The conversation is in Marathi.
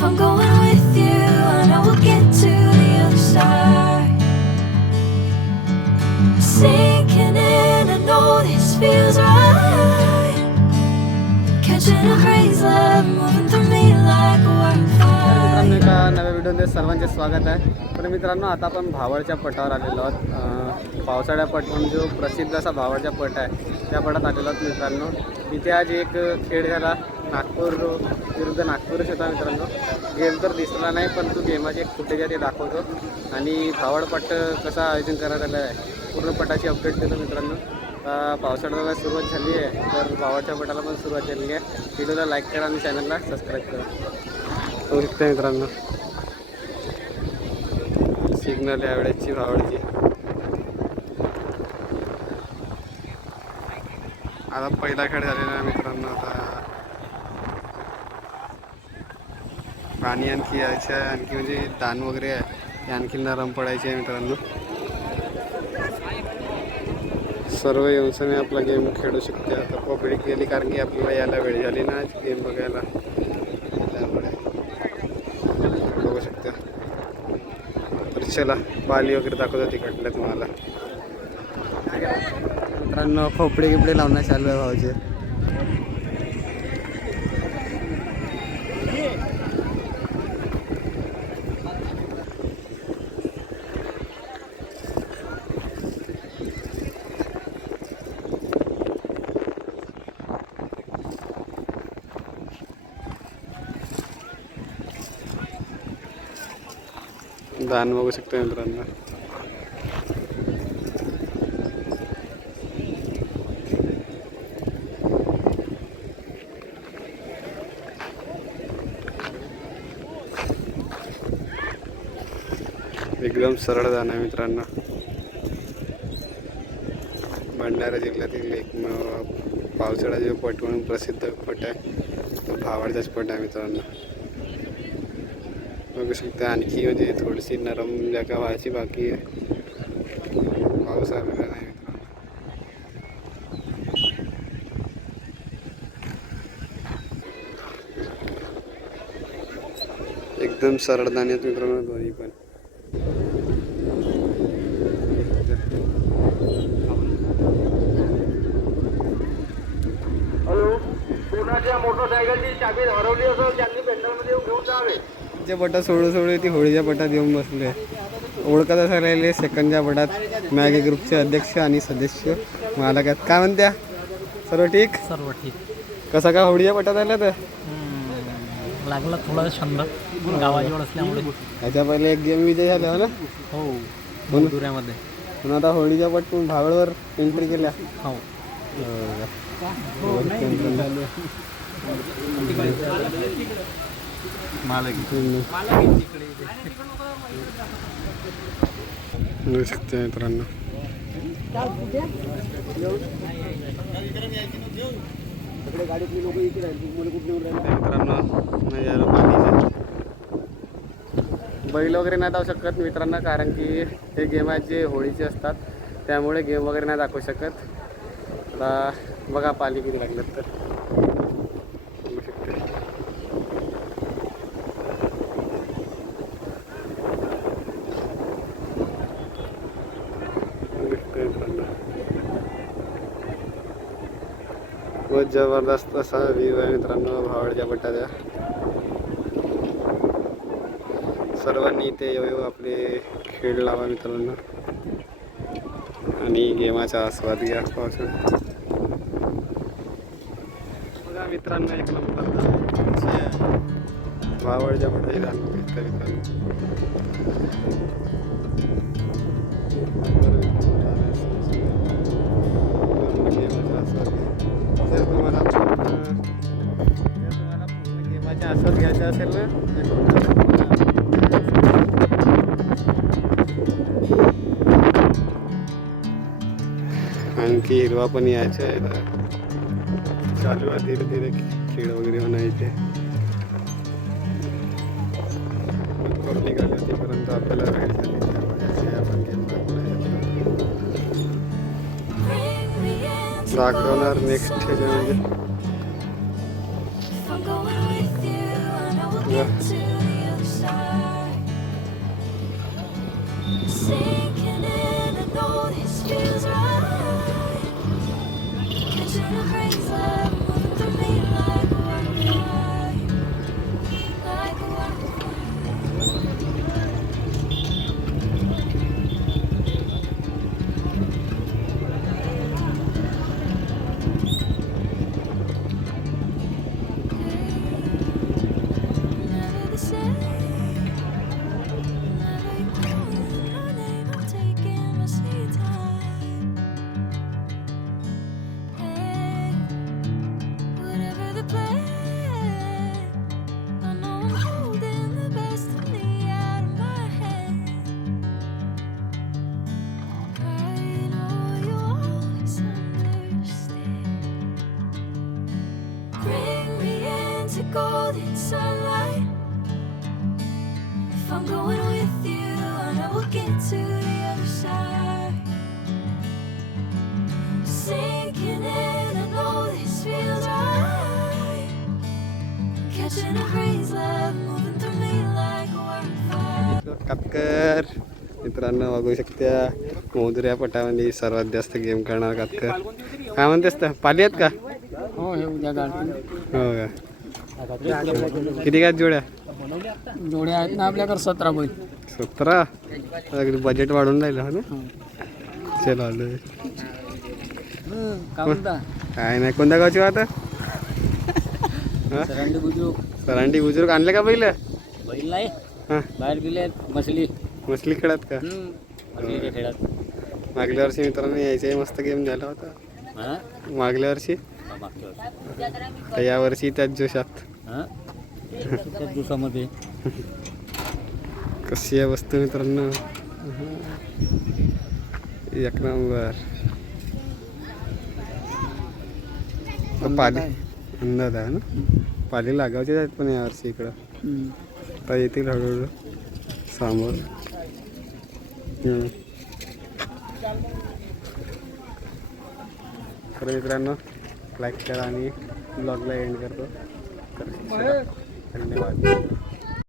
If I'm going with you, I know we'll get to the other side. Sinking in, I know this feels right. Catching a breeze, love moving through me like a wildfire. मित्रांनो, एका नव्या व्हिडिओमध्ये सर्वांचे स्वागत आहे. तर मित्रांनो, आता आपण भावडच्या पटावर आलेलो आहोत. पावसाळ्या पट म्हणून जो प्रसिद्ध असा भावडचा पट आहे त्या पटात आलेलो आहोत मित्रांनो. इथे आज एक खेळ झाला नागपूर विरुद्ध नागपूरच होता मित्रांनो. गेम तर दिसला नाही, पण तो गेमाचे एक फुटेज आहे ते दाखवतो आणि भावड पट कसा आयोजन करण्यात आलं आहे पूर्ण पटाची अपडेट देतो मित्रांनो. पावसाळ्याला सुरुवात झाली आहे, तर भावडच्या पटाला पण सुरुवात झालेली आहे. व्हिडिओला लाईक करा आणि चॅनलला सबस्क्राईब करा. तो दिसतंय मित्रांनो सिग्नल यावेळेची भावडची. आता पहिला खेळ झालेला आहे मित्रांनो. आता पाणी आणखी यायचं आहे, आणखी म्हणजे दान वगैरे आहे ते आणखी नरम पडायचे आहे मित्रांनो. सर्व येऊन आपला गेम खेळू शकते. आता पब्लिक गेली कारण की आपल्याला यायला वेळ झाली ना गेम बघायला, त्यामुळे बघू शकता. तर चला पाली वगैरे दाखवतो तिकडलं तुम्हाला. मित्रांनो खोपडे गिपडे लावणं चालू आहे भाऊचे. दान बघू शकतो मित्रांनो. एकदम सरळ दान आहे मित्रांनो. भंडारा जिल्ह्यातील एक पावसाळा जो पट म्हणून प्रसिद्ध पट आहे तो भावडचाच पट आहे मित्रांनो. बघू शकता आणखी म्हणजे थोडीशी नरम जागा व्हायची बाकी आहे. पाऊस आलेला नाही मित्रांनो. एकदम सरळ दाणे आहेत मित्रांनो दोन्ही पण. कोणाच्या मोटरसायकलची चाबी हरवली असेल त्यांनी पेंडलमध्ये घेऊन जावे. जे पटा सोडू ती होळीच्या पटात येऊन बसले. ओळखत असं राहिले सेकंडच्या पटात मॅगी ग्रुपचे अध्यक्ष आणि सदस्य मालक आहेत. काय म्हणत्या, सर्व ठीक? सर्व ठीक. कसं का होळीच्या पटात आल्या तर लागला थोडा छंद गावाजवळ असल्यामुळे. ह्याच्या पहिले एक गेम विजय झाला ना. हो दुऱ्यामध्ये. पण आता होळीच्या पट भावडवर एंट्री केल्या. हो मिळू शकते मित्रांनो. मित्रांनो बैल वगैरे नाही दाखवू शकत मित्रांनो, कारण की हे गेम आहेत जे होळीचे असतात त्यामुळे गेम वगैरे नाही दाखवू शकत. आता बघा पाली किती लागल्यात तर बघू शकते. व जबरदस्त असा व्ह्यू आहे मित्रांनो भावडच्या पट्ट्याचा. सर्वांनी इथे येऊ आपले खेळ लावा मित्रांनो आणि गेमाचा आस्वाद घ्या. बघा मित्रांनो एक नंबर भावडच्या पट्ट्याची दान घेतलं मित्रांनो. जर तुम्हाला गेमाचा आस्वाद घ्यायचा असेल ना आणखी हिरवा पण यायचा आहे. चालू आहे धीरे धीरे खेळ वगैरे होण्याचे. निघाले होतीपर्यंत आपल्याला वेळ झाली आपण गेम दाखवणार नेक्स्ट ह्याच्यामध्ये. Sinking in, I know this feels right. Catching a breeze, love moving through me like a wildfire, like a wildfire. Never the same. Never you calling my name, I'm taking my sweet time. Hey, whatever the plan, I know I'm holding the best of me out of my hand. I know you always understand. Bring me into golden sunlight. If I'm going with you, I know we'll get to the other side. Sinking in, I know this feels right. Catching a breeze, love moving through me like a wildfire. कातकर मित्रांनो बघू शकता मोदुऱ्या पटामध्ये सर्वात जास्त गेम करणार कातकर. काय म्हणतेस तर पाली आहेत का? हो हे उद्या हो का? किती काय जोड्या? जोड्या आहेत ना आपल्याकडे 17 बैल. 17. अगदी बजेट वाढून राहिलं हो ना. चल आलो. काय म्हणता काय नाही कोणत्या गावची आता? सरांडी बुजुर्ग सरांडी बुजुर्ग आणले का पहिलं? बैल नाही हां बाहेर गेले मछली मछली खेळत का? मछली खेळत. मागल्या वर्षी मित्रांनो यायचाही मस्त गेम झाला होता. हां मागल्या वर्षी मागच्या वर्षी तर यावर्षी त्याच जोशात. हां त्या दिवसामध्ये कशी आहे वस्तू मित्रांनो? एक नंबर. तर पाली अंदाज आहे ना पाली लागायचे आहेत पण यावर्षी इकडं आता येतील हळूहळू समोर. तर मित्रांनो लाईक करा आणि ब्लॉगला एंड करतो. तर धन्यवाद.